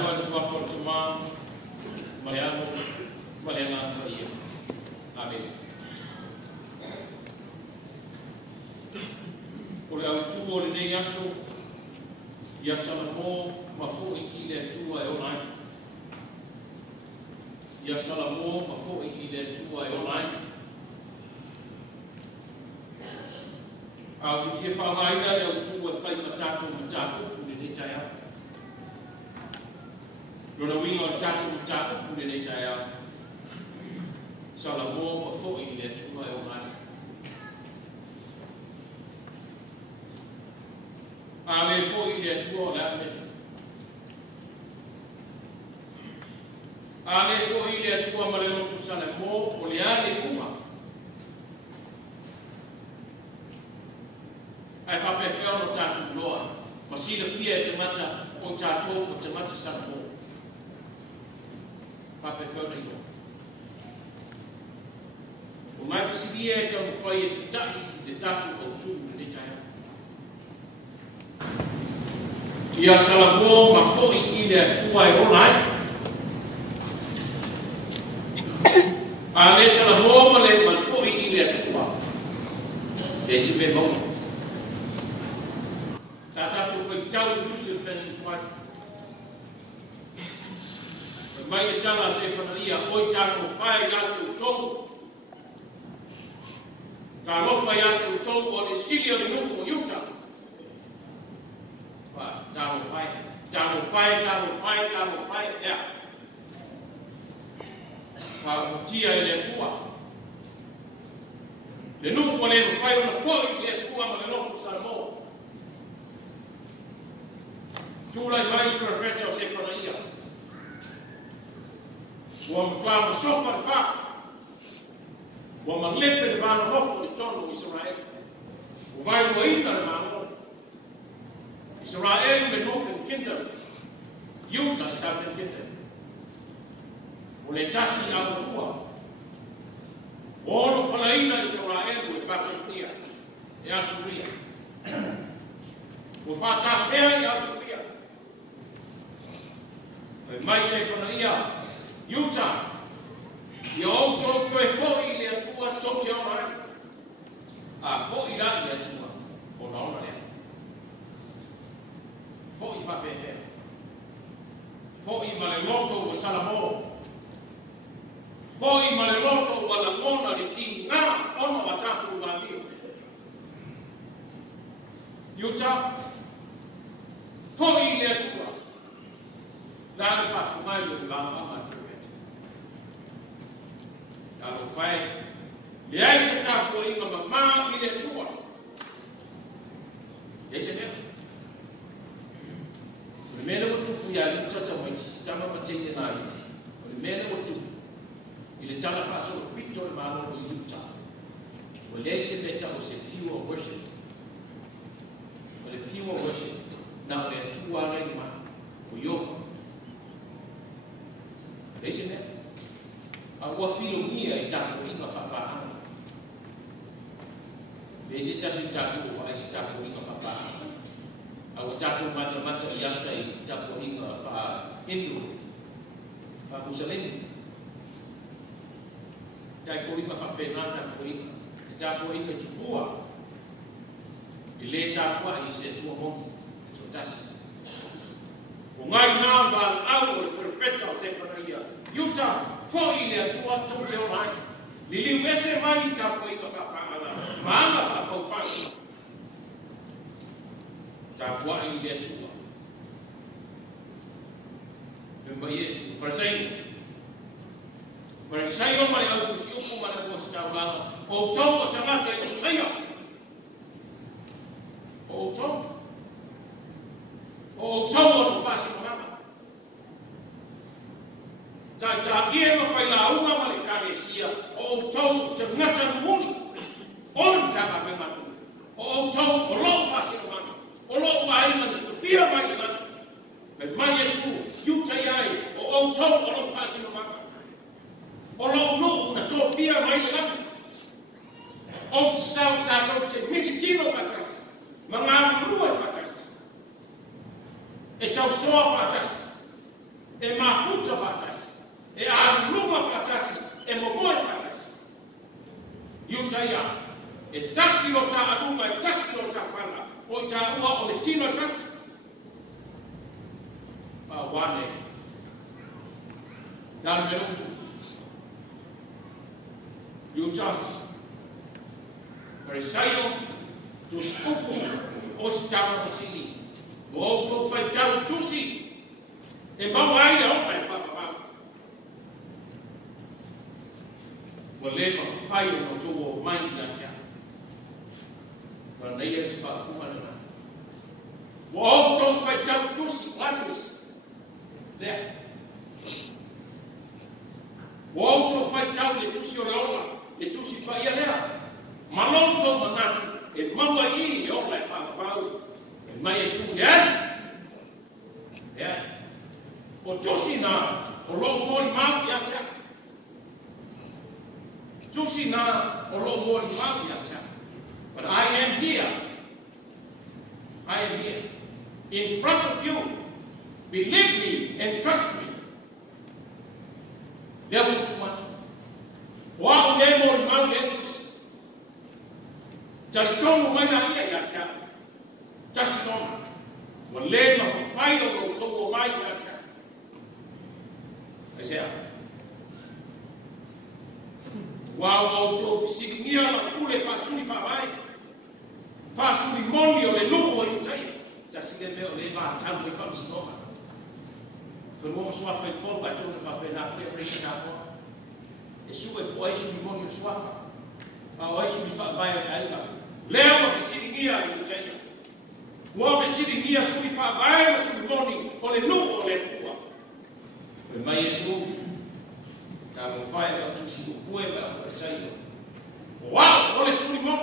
Tuhan suatu cuma melihat dia. Amin. Oleh autu oleh ni yaso ya salamo mafui ile tua online. Ya salamo mafui ile tua online. Au tu fie fa mai na le autu wa fai matatu ni jaya. Lona winga matatu ni jaya. Salamo mafui ile tua online. Ale fo ile tua la metu. Ale fo ile tua marelo tu salamo oliane kuma. Ai fa pe fe ono tatu loa. Masile fie te mata o tatu o te mata salamo. Fa pe fe ono ilo. O mai fisilie te o fai te tatu o su ni jaya. Ia salamo mafoi ile tua e online. Ale salamo male mafoi ile tua. Desi be mo. Tata tu foi tau tu se fen tua. Mai e tala se ia oi tau fai ya tu tongo. Ka lo fai ya tu tongo o le silio ni no yuta. Talo fai, ya. Kalau dia ile tua. Le nu pole no fai una foi ile tua ma le notu salmo. Tula mai perfetto se fanaia. Wa mtwa sofa fa. Wa malepe de vano nofo di tono Israel. O vai mo ina mano. Israel le northern kingdom. Utah southern kingdom. Ole tasi au Olo palaina Israel le bakia. E Asuria. O fata fea e Asuria. Mai se fanaia Utah. Yo to e foi le tua to te ona. Foi la le tua. O na ona. Foi fa pefe. Foi maleloto o salamo. Foi maleloto o la mona de tinga ono watatu walio. Utah. Foi ile tua. La fa mai o la mama perfect. La lo fai. Le ai se ta ko inga mama ile tua. Ese ne. Mene wotu ya mtoto mmoja chama matenge na iti. Mene wotu ile tala faso pito mano do yuta. Wale se beta o se pure worship. Wale pure worship na le tu wala ima o yo. Lese ne. A filo mia ita ko inga fa ba. Lese ta se ta ko wala se ta ko inga fa ba. Au tatu mata yanta i tapo inga fa Hindu fa Muslim dai fori ma fa penata ko inga tapo inga chukua ile tapo ai se tu mo so tas o ngai na ba au perfecto se konia Utah fo ile tu to te mai lili wese mai tapo inga fa pa ma fa ko pa Takwa ile tua. Memba Yesu Farisai. Farisai mali au tusiuku mali kwa stawala. O tongo tamata yutaya. O tongo mfasi mama. Ta ie no faila una mali karesia. O tongo tamata muni. On tama bema. O tongo lo fasi mama. Olo mai na to fia mai na. Me mai Yesu yutayai o tongo olo fasi mama. Olo no na to fia mai na. O sao tato te militino fatas. Mga lua fatas. E tau soa fatas. e mafuta whatasi, e aluma whatasi, e momoe whatasi. Iutaia, e tasi o ta aluma, e tasi o ta whana, o ta ua o le tino tasi. Wane, dan merutu. Iutaia, Parisaio, tu skupu, o stama pasini, o tu fai tau tusi, e mawai o mai whakawaka. Wa lema whai o tu o mai i atia. Wa nei e se whakakumana na. Wa o tu fai tau tusi, latusi. Lea. Wa o tu fai tau le tusi o reola, le tusi whai a lea. Malonto manatu, e mawai e o mai whakawau. E mai e su lea. Lea. O tusi na, o lo mori mau i atia. Tusi na, o lo mori mau i atia. But I am here. I am here. In front of you. Believe me and trust me. There will too much. Wow, ne mori mau i tusi. Taritongo mai na ia i atia. Tasi nona. Wa le ma whaido o tongo mai i atia. Aisea. Wa o to fisikia la kule fasuli fabai. Fasuli moni o le lupo i utai. Tasi le meo le ma tamu e famsinoma. Whenua suafa i polo ba tonu fa pena fwe prei sa po. E su e po aisu ni moni o suafa. Pa o aisu ni fa bai o aiga. Leo o fisikia i utai. Wa fisikia sui fa bai o sui moni o le lupo o le tua. E mai Yesu ta mo fai na tu si kue ba Farisaio. Wow, ole suri mo.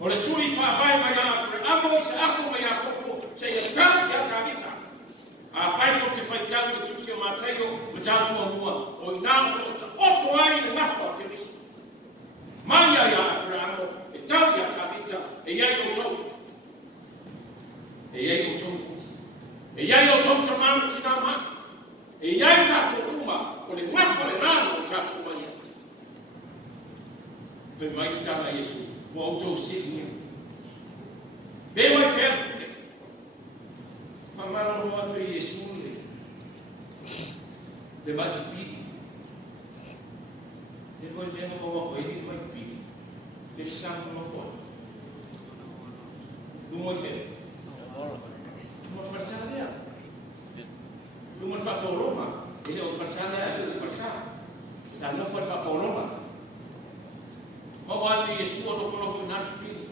Ole suri fa bai mai na pre amo isa ako mai ako se ya tabita. A fai to te fai tango tu si Mateo, mtamu wa o ina o ai na ko te nisu. Manya ya pre amo e tau ya tabita e ya yo to. E ya yo to. E iai o tau tamanu tina ma. E iai tato uma, o le wafa le nana o tato uma ia. Pe mai ki tana Yesu, o au tau sikia. Pe mai whea. Whamana roa tu Yesu le mai ki piri. E foi lenga o wako e ni mai ki piri. Pe ni sangu ma fua. Tu moi whea. Lumon farsana dia. Lumon fa poloma. Ele o farsana é o farsana. Da não foi fa poloma. Mas bate Yesu no foi na pili.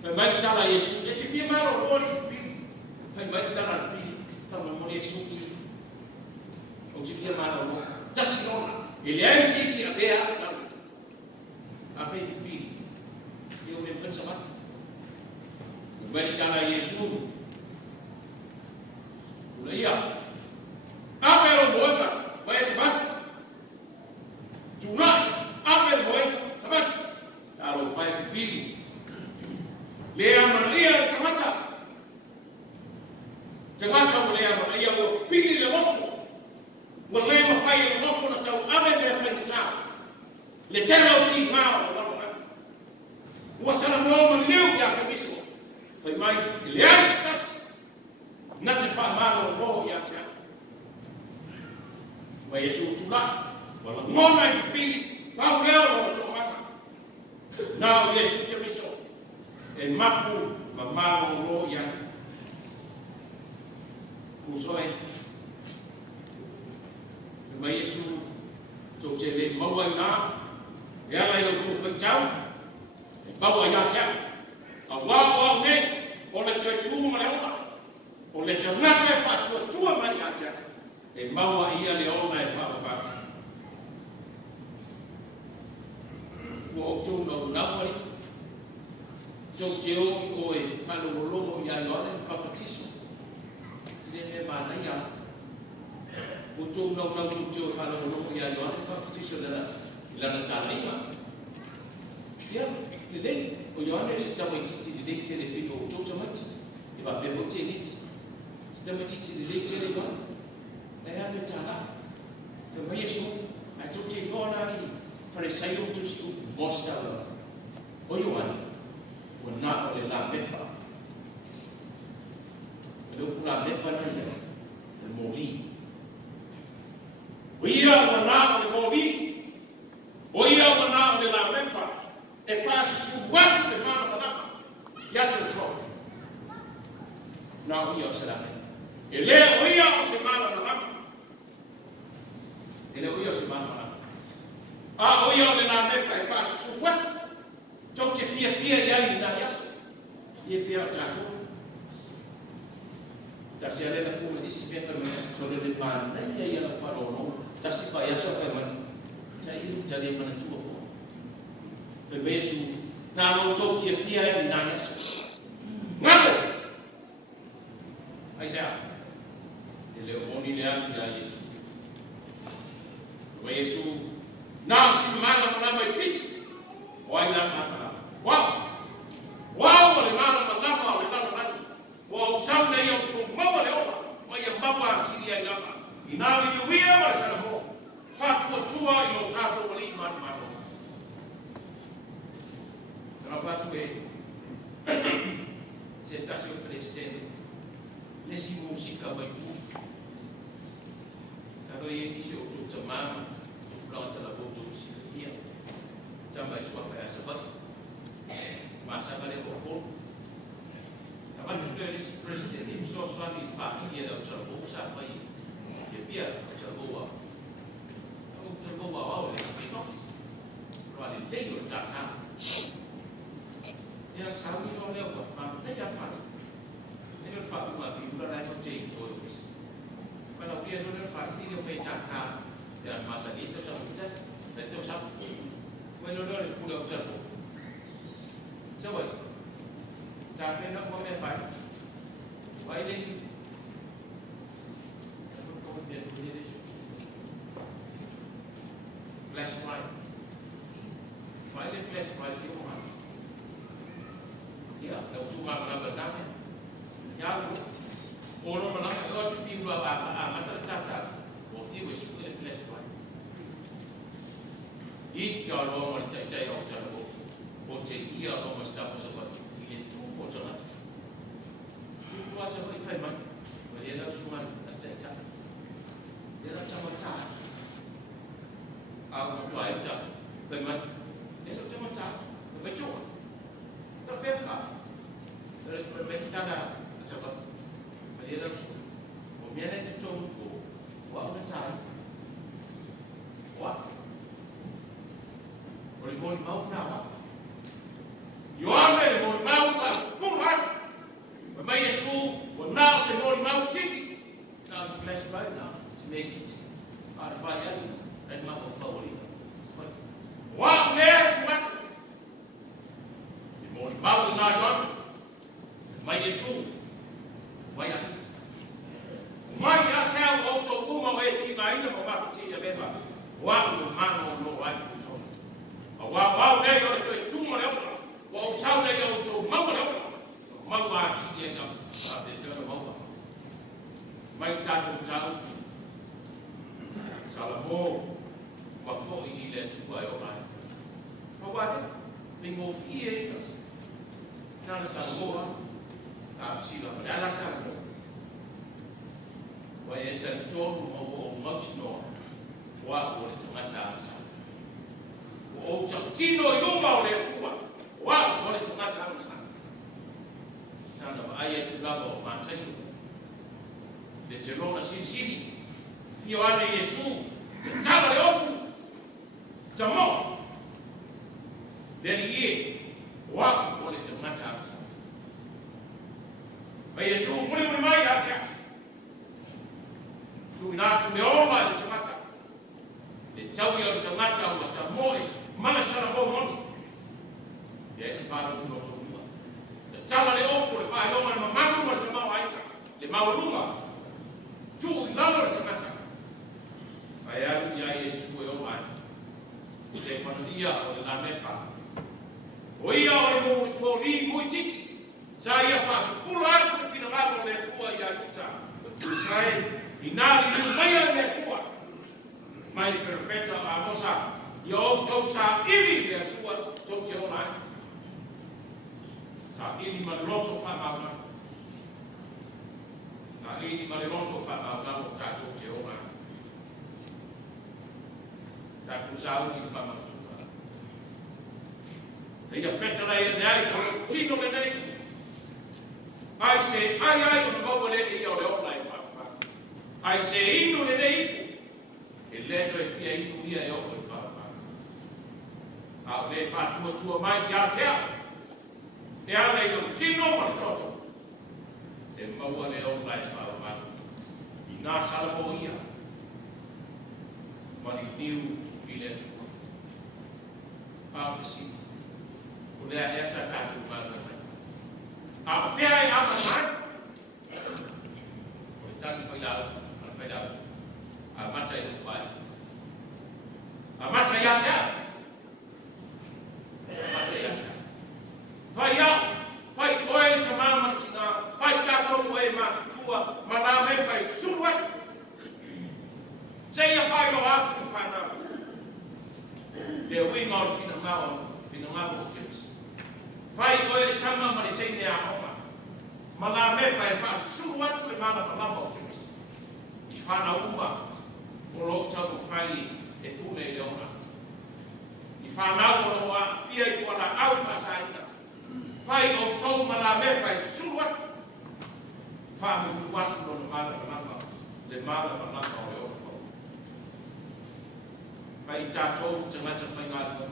Foi mais tá lá Yesu. E te vi mais o ori pili. Foi mais tá lá pili. Tá no mori Yesu pili. O te vi mais o tá sinona. Ele é esse a bea. A fei pili. Eu me fui saber. Vai tá lá Yesu. Ia. Apero boa, vai se vai. Jurai, apero boa, sabe? Alo fai pili. Lea Maria kamata. Kamata Lea Maria o pili le moto. Mo le ma fai le moto na tau ave le fai ta. Le telo ti ma. Wo sana mo mo leu ya kamiso. Fai mai le astas. Na te whamaro roho i atea. Wa Yesu tula. Wala ngona i pili. Pau leo no to hana. Nao Yesu te miso. E mapu ma maro roho i atea. Kusoe. Ma Yesu to te le maua i nga. E ala i o to whaitau. E maua i atea. A wā ne. O le tue tū ma le oa. O le tangata e whatua tua mai atea, e maua ia le ona e whakapaka. Kua o tau nau nawari, tau te o e whanongolomo i aioane ni whakatiso. Tine me mana ia. O tau nau tau te o whanongolomo i aioane ni whakatiso lana tāna ia. Ia, le lei, o Ioane se tau e titi le lei te le pio o tau tamati, e wa pepo te niti. Sistema titi le tele ba. Le ame tala. Ke mai Yesu ai tu te ngona ni farisaio tu stu mostala. O Yohana wana o le la mepa. Le pula mepa na le moli. O ia wana o le moli. O ia wana o le la mepa. E faz suatu de mama na ya te tro. Na o ia se la. Ele o ia o se mama na. Ele o ia o se mama na. A o ia o le la mepa e faz suatu. Tau te fia ia i nari aso. Ie pia o tato. Ta se arena kuma isi pia whamana. So le pana ia la wharono. Ta si pa iaso whamana. Ta ilu ta le mana tua fo. Le besu. Nā no tau fia ia i nari aso. Ngako! Ai sea. E leo moni le anu ja Yesu. Wa Yesu. Nā si mana mana mai titi. Wai nā mana. Wow! Wow! Wale mana manama wale nana nani. Wow! Samne yo tu mawa le opa. Waya mama tili ya ngama. Inawi yuwia wale sana mo. Fatua tua ilo tato wale imani mano. Kana patu e. Se tasio pelestendo. Lesi musika bai tuli. Sado ye nisi o tu tamama. Planta la boto musika fia. Tamba iswa kaya sabat. Masa kali kokol, apa juga di presiden ini soal família da outra bolsa foi de pia outra boa olha bem nós olha leio tata yang sabi no leo pa leia fari ele fala uma bíblia lá no jeito todo fiz para o dia no fari ele vai tata dan masa itu sama kita betul sabe bueno no le pude outra Coba, tapi nak buat apa? Why lagi? Kau dia punya isu. Flash drive. Why the flash drive dia mana? Ya, kalau cuma mana berdamai. Ya, orang mana kalau tu tiba apa mata tata, mesti isu dia flash drive. Itu kalau orang cai orang cai o te ia o mas tapu sa watu i e tū o tangata. Tū asa hoi whai mai, ma le lau suman a te tata. Le lau tama tātu. Au ma tua e tata, whai mai, le lau tama tātu, ma mai tūa. Lau whenka, le lau tūa mehi tāna a sa watu. Ma le lau suman, o mea ne te tōnu o wau na tāna. Wa. O le mōni mau nā wau. Yohana le mori mau fa kumat ma Yesu o na se mori mau titi na flash right now se ne titi ar fa ya red ma ko favori wa ne tumat le mori mau na yon ma Yesu wa ya tell o to uma o eti ma ina mo ba fiti ya beba wa no mano no wa to wa ne yo to tuma le Wau sauna ia o maua rau, maua ati ia ngam, a te whiona maua. Mai tātou tau, salamo, wa fōi i le tupai o mai. Ma wate, me ngofi e ika, nana salamoa, a sila ma nana salamoa. Wa e tari tōru maua o mauti noa, wa o le tangata asa. O tau tino i uma o le tupai. Wow, what a tomato house. Now, I had to love of Mantayo. The Terona Sicily, Fiona Yesu, the Tabale Ofu, Tamo. Then he, wow, what a tomato house. But Yesu, what do you mind that? To not to be all by the tomato. The Tawi of tomato, the Tamoy, Manasana money. Yes, if I don't know to do the Tabale Ofu, if I don't want my mamma or tomorrow, the Mauruma, two lower tomato. I am Yesu, oh my. Stefania o la mepa. O ia o mori titi. Sa ia fa pula atu fina ngako le tua ia uta. Israel, inali lumaya le tua. Mai perfecta amosa. Yo tosa ili le tua to te ona. Sa ili maloto fa mama. Na ili maloto fa mama o tato te ona. Tato sau ni fa mama. Ia feta lai nei ko tino le nei. Ai se ai o no le ia o le online fa. Ai se ino le nei. E letto e fia ino ia e o le fa. A le fa tua mai ia te. E ala i lo tino ma toto. E maua le online fa ma. I na sala mo ia. Mani niu i le tua. Pāpisi. Udah esa katu malu. Apa fai apa man? Tali fai lau. Mata itu baik. Mata ya ja. Mata ya ja. Fai oil tamam macina. Fai kato oil tua maname pai surat. Saya fai lo atu fana. Dia wing out fina mau kids. Fai oile tama ma le teine a homa. Ma la mepa e wha suru atu e mana ma lamba o whinis. I whana uma o lo tau whai e pune e leona. I whana o lo a fia i whana au whasaina. Whai o tau ma la mepa e suru atu. Whana ulu atu no mana ma lamba. Le mana ma lamba o le o whau. Whai tātou te mata whaingātua.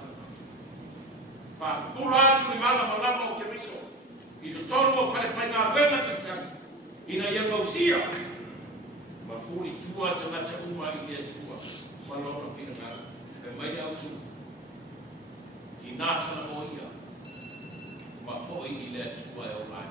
Pa tula tu ni mala malama o kemiso. I to tolo fale fainga wema titas. Ina ia gausia. Ma fuli tua te mata uma i le tua. Ma lona fina ngara. Pe mai au tu. I nasa na o ia. Ma foi i le tua e o lai.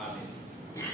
Amen.